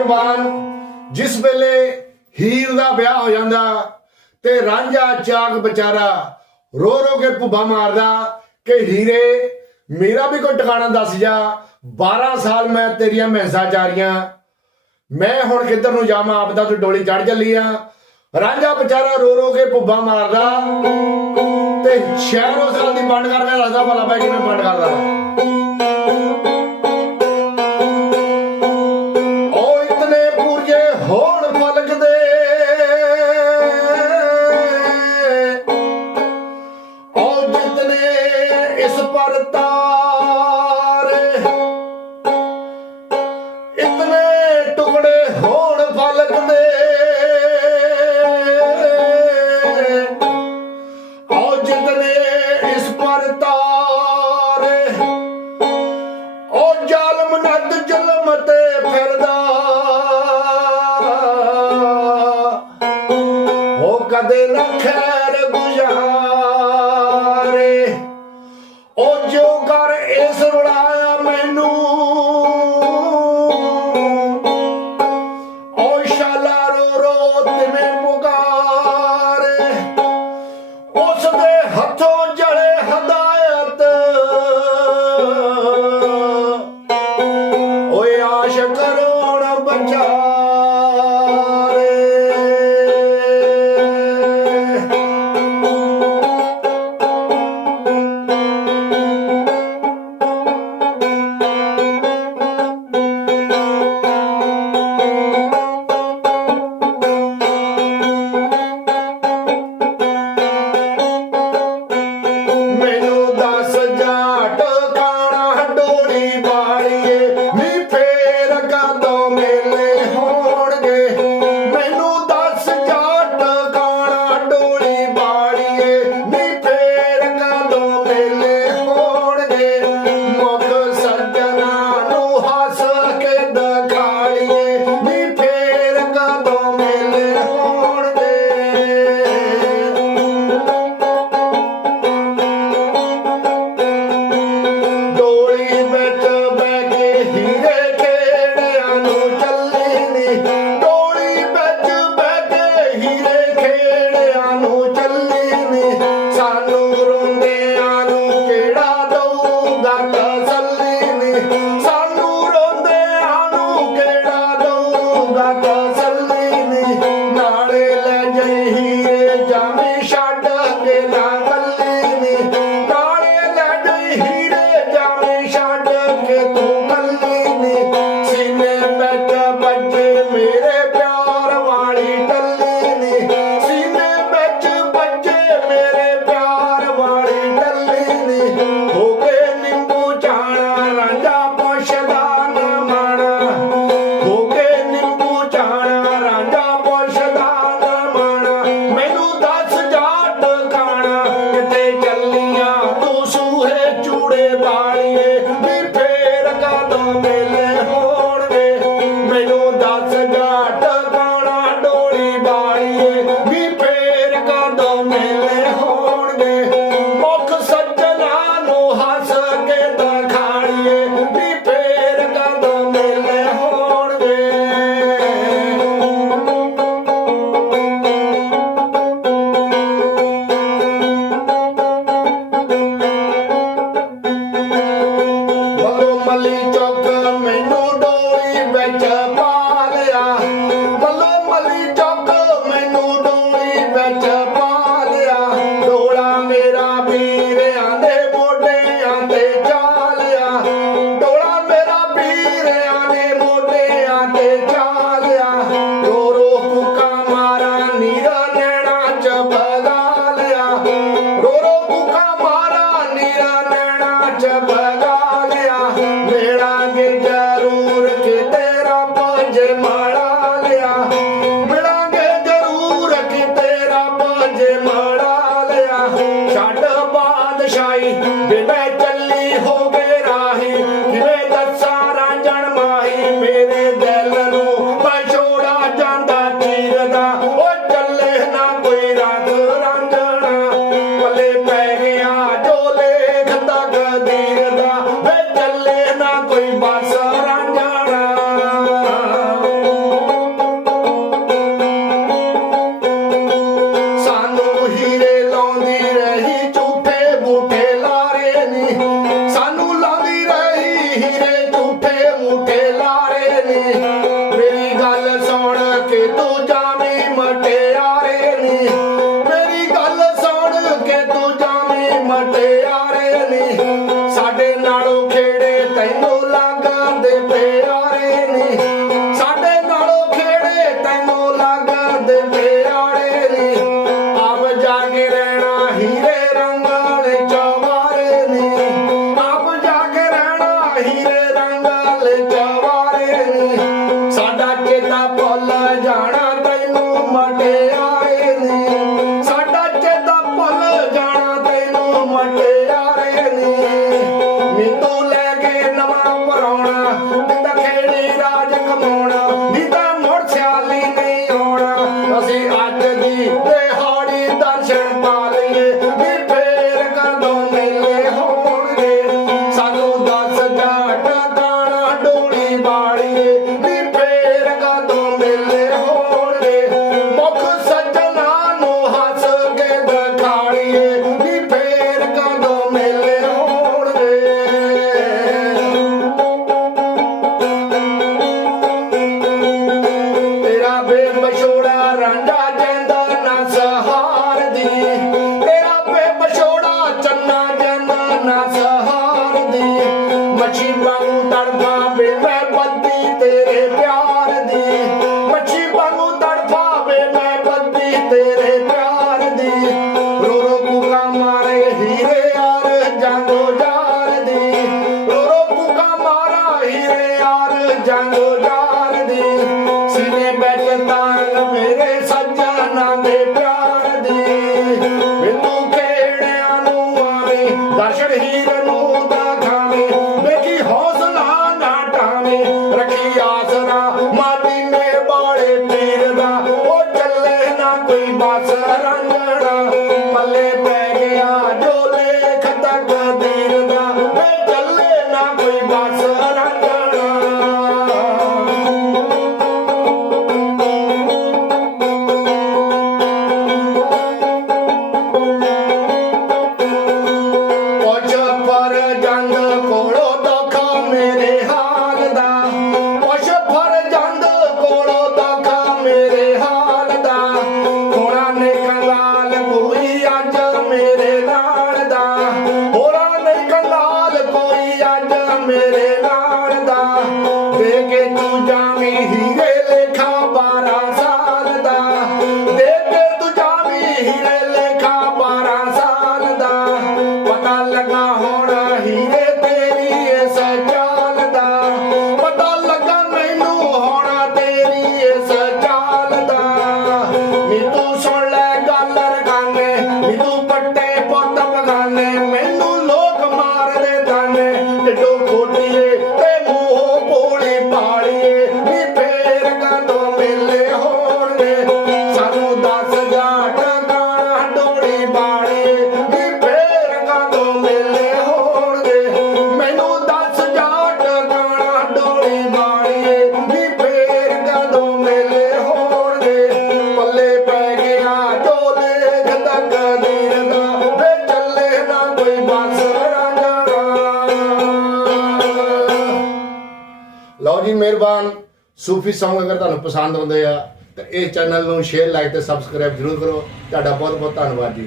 ਮਿਹਰਬਾਨ ਜਿਸ ਵੇਲੇ ਹੀਰ ਦਾ ਵਿਆਹ ਹੋ ਜਾਂਦਾ ਤੇ ਰਾਂਝਾ ਚਾਕ ਵਿਚਾਰਾ ਰੋ ਰੋ ਕੇ ਭੁੱਬਾ ਮਾਰਦਾ ਕਿ ਹੀਰੇ, ਮੇਰਾ ਵੀ ਕੋਈ ਟਿਕਾਣਾ ਦੱਸ ਜਾ 12 ਸਾਲ ਮੈਂ ਤੇਰੀਆਂ ਮਹਿਸਾ ਰਹੀਆਂ। ਮੈਂ ਹੁਣ ਕਿੱਧਰ ਨੂੰ ਜਾਵਾਂ? ਆਪਦਾ ਤੂੰ ਡੋਲੀ ਚੜ ਚੱਲੀ ਆ। ਰਾਂਝਾ ਵਿਚਾਰਾ ਰੋ ਰੋ ਕੇ ਭੁੱਬਾ ਮਾਰਦਾ ਤੇ ਸ਼ਹਿਰ ਉਸ ਦੀ ਵੰਡ ਕਰਕੇ ਰੱਖਦਾ ਭਲਾ ਬੈ ਮੈਂ ਵੰਡ ਕਰਦਾ। shot the like a বিষয় ਨਾਲ ਜਵਾਰੇ ਨੇ ਸਾਡਾ ਚੇਤਾ ਭੁੱਲ ਜਾਣਾ ਤੈਨੂੰ ਮਟਿਆਰੇ ਨੇ। ਸਾਡਾ ਚੇਤਾ ਭੁੱਲ ਜਾਣਾ ਤੈਨੂੰ ਮਟਿਆਰੇ ਨੇ। ਮੀਤੋਂ ਲੈ ਕੇ ਨਵਾਂ ਪਰਾਉਣਾ ਤੇ ਖੇੜੀ ਰਾਜ ਕਮਾਉਣਾ। దర్శన హీరను దా he ਮਿਹਰਬਾਨ। ਸੂਫੀ ਸੌਂਗ ਅਗਰ ਤੁਹਾਨੂੰ ਪਸੰਦ ਆਉਂਦੇ ਆ, ਤਾਂ ਇਹ ਚੈਨਲ ਨੂੰ ਸ਼ੇਅਰ ਲਾਈਕ ਤੇ ਸਬਸਕ੍ਰਾਈਬ ਜ਼ਰੂਰ ਕਰੋ। ਤੁਹਾਡਾ ਬਹੁਤ ਬਹੁਤ ਧੰਨਵਾਦ ਜੀ।